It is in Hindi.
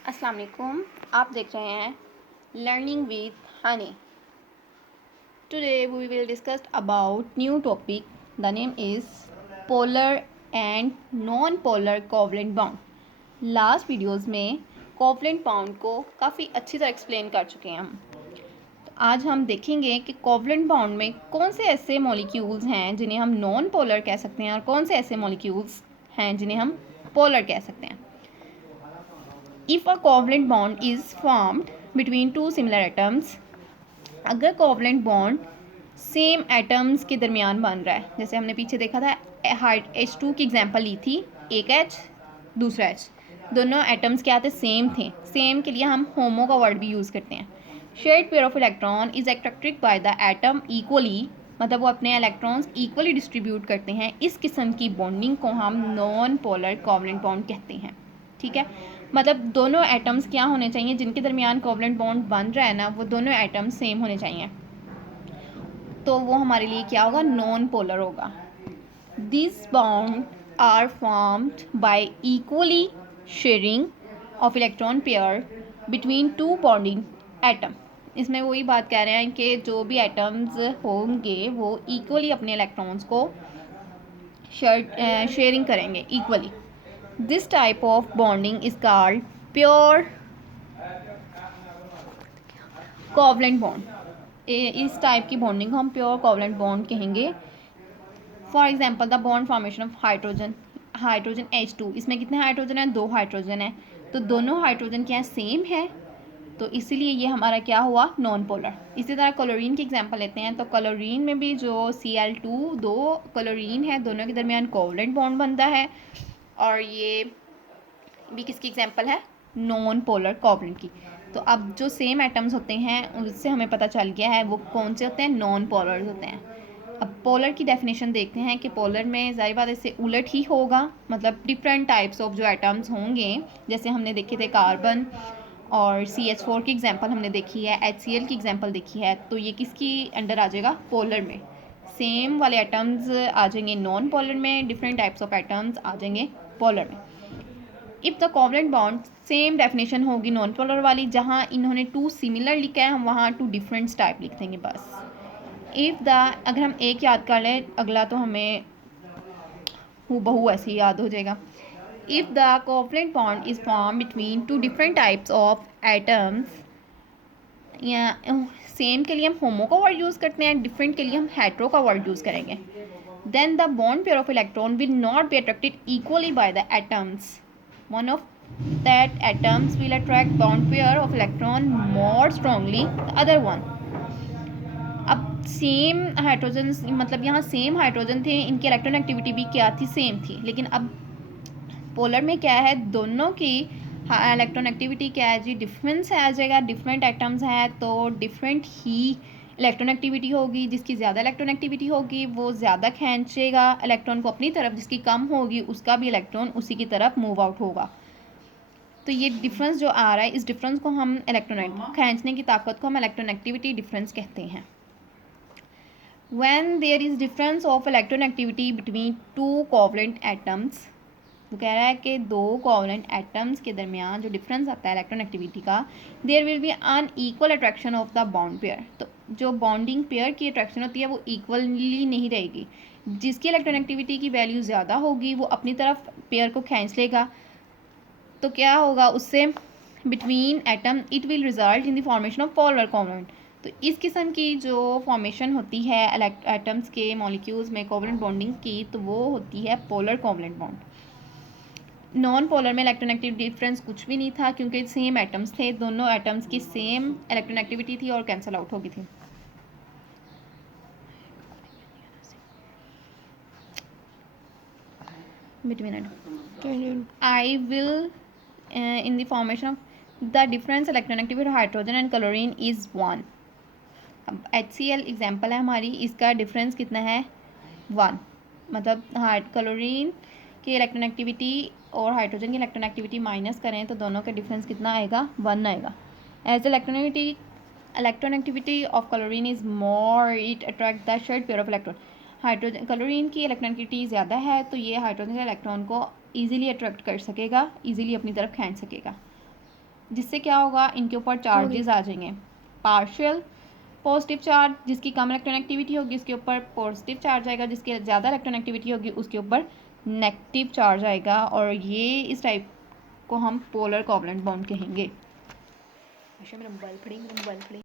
अस्सलाम वालेकुम। आप देख रहे हैं learning with Honey. Today we will discuss about new topic. The name is polar and non polar covalent bond. Last videos में कोवलेंट बॉन्ड को काफ़ी अच्छी तरह एक्सप्लेन कर चुके हैं हम। तो आज हम देखेंगे कि कोवलेंट बॉन्ड में कौन से ऐसे मॉलिक्यूल्स हैं जिन्हें हम नॉन पोलर कह सकते हैं और कौन से ऐसे मॉलिक्यूल्स हैं जिन्हें हम पोलर कह सकते हैं। If a covalent bond is formed between two similar atoms, अगर कोवलेंट बॉन्ड सेम एटम्स के दरमियान बन रहा है, जैसे हमने पीछे देखा था H2 की एग्जांपल ली थी, एक H दूसरा H, दोनों एटम्स क्या थे, सेम थे। सेम के लिए हम होमो का वर्ड भी यूज़ करते हैं। Shared pair of electron is attracted by the atom equally, मतलब वो अपने इलेक्ट्रॉन्स इक्वली डिस्ट्रीब्यूट करते हैं। इस किस्म की बॉन्डिंग को हम नॉन पोलर कोवलेंट बॉन्ड कहते हैं। ठीक है, मतलब दोनों एटम्स क्या होने चाहिए जिनके दरमियान कोवलेंट बॉन्ड बन रहा है ना, वो दोनों एटम्स सेम होने चाहिए, तो वो हमारे लिए क्या होगा, नॉन पोलर होगा। This bond are formed by equally sharing of electron pair between two bonding atom. इसमें वही बात कह रहे हैं कि जो भी एटम्स होंगे वो इक्वली अपने इलेक्ट्रॉन्स को शेयरिंग करेंगे equally. This type of bonding is called pure covalent bond. इस टाइप की बॉन्डिंग को हम प्योर कोवलेंट बॉन्ड कहेंगे। For example the bond formation of hydrogen H2, इसमें कितने हाइड्रोजन है, 2 हाइड्रोजन है, तो दोनों हाइड्रोजन क्या है, सेम है, तो इसीलिए ये हमारा क्या हुआ, नॉन पोलर। इसी तरह क्लोरीन की एग्जांपल लेते हैं, तो क्लोरीन में भी जो Cl2 दो क्लोरीन है, दोनों के दरमियान कोवलेंट बॉन्ड बनता है, और ये भी किसकी एग्जांपल है, नॉन पोलर कोवलेंट की। तो अब जो सेम एटम्स होते हैं उससे हमें पता चल गया है वो कौन से होते हैं, नॉन पोलर होते हैं। अब पोलर की डेफिनेशन देखते हैं कि पोलर में ज़ाहिर बात इससे उलट ही होगा, मतलब डिफरेंट टाइप्स ऑफ जो एटम्स होंगे, जैसे हमने देखे थे कार्बन और CH4 की एग्जांपल हमने देखी है, HCl की एग्जांपल देखी है, तो ये किसकी अंडर आ जाएगा, पोलर में। सेम वाले एटम्स आ जाएंगे नॉन पोलर में, डिफरेंट टाइप्स ऑफ एटम्स आ जाएंगे पोलर में। If the covalent bond, same definition होगी नॉन पोलर वाली, जहाँ इन्होंने टू सिमिलर लिखा है हम वहाँ टू डिफरेंट टाइप लिख देंगे बस। इफ़ द, अगर हम एक याद कर लें, अगला तो हमें हूबहू ऐसे ही याद हो जाएगा। If the covalent bond is form between two different types of atoms, या सेम के लिए हम होमो का वर्ड यूज़ करते हैं, डिफरेंट के लिए हम हेट्रो का वर्ड यूज़ करेंगे। Then the bond pair of electron will not be attracted equally by the atoms. One of that atoms will attract bond pair of electron more strongly the other one. अब सेम हाइड्रोजन, मतलब यहाँ सेम हाइड्रोजन थे, इनकी इलेक्ट्रॉन एक्टिविटी भी क्या थी, सेम थी, लेकिन अब पोलर में क्या है, दोनों की इलेक्ट्रॉन एक्टिविटी क्या है जी, डिफरेंस है आ जाएगा। डिफरेंट एटम्स है तो डिफरेंट ही इलेक्ट्रॉन एक्टिविटी होगी। जिसकी ज़्यादा इलेक्ट्रॉन एक्टिविटी होगी वो ज़्यादा खींचेगा इलेक्ट्रॉन को अपनी तरफ, जिसकी कम होगी उसका भी इलेक्ट्रॉन उसी की तरफ मूव आउट होगा। तो ये डिफरेंस जो आ रहा है, इस डिफरेंस को हम इलेक्ट्रॉन खींचने की ताकत को हम इलेक्ट्रॉन एक्टिविटी डिफरेंस कहते हैं। When there is difference of electron activity between two covalent atoms, तो कह रहा है कि दो कोवलेंट एटम्स के दरमियान जो डिफरेंस आता है इलेक्ट्रॉन एक्टिविटी का, there will be unequal attraction of the bond pair. तो जो बॉन्डिंग पेयर की अट्रैक्शन होती है वो इक्वली नहीं रहेगी। जिसकी इलेक्ट्रॉन एक्टिविटी की वैल्यू ज़्यादा होगी वो अपनी तरफ पेयर को खींच लेगा, तो क्या होगा उससे, between atom it will result in the formation of polar covalent. तो इस किस्म की जो फॉर्मेशन होती है एटम्स के मॉलिक्यूल्स में कोवलेंट बॉन्डिंग की, तो वो होती है polar covalent bond. Non polar में इलेक्ट्रॉन एक्टिविटी डिफरेंस कुछ भी नहीं था, क्योंकि सेम एटम्स थे, दोनों एटम्स की सेम इलेक्ट्रॉन एक्टिविटी थी और कैंसिल आउट हो गई थी। Between I will in the formation of the difference electron activity of hydrogen and chlorine is 1. अब HCl एग्जाम्पल है हमारी, इसका डिफरेंस कितना है, 1, मतलब क्लोरीन की इलेक्ट्रॉन एक्टिविटी और हाइड्रोजन की इलेक्ट्रॉन एक्टिविटी माइनस करें तो दोनों का डिफरेंस कितना आएगा, 1 आएगा। As electron activity of chlorine is more, it attract the shared pair of electron. Hydrogen, chlorine की इलेक्ट्रॉन एक्टिविटी ज़्यादा है तो ये हाइड्रोजन के इलेक्ट्रॉन को ईजिली अट्रैक्ट कर सकेगा, ईजिली अपनी तरफ खींच सकेगा। जिससे क्या होगा, इनके ऊपर चार्जेस आ जाएंगे। पार्शियल पॉजिटिव चार्ज, जिसकी कम इलेक्ट्रॉन होगी उसके ऊपर पॉजिटिव चार्ज आएगा, जिसकी ज़्यादा इलेक्ट्रॉन होगी उसके ऊपर नेगेटिव चार्ज आएगा। और ये इस टाइप को हम पोलर कोवलेंट बॉन्ड कहेंगे। अच्छा, मेरा मोबाइल पड़ी।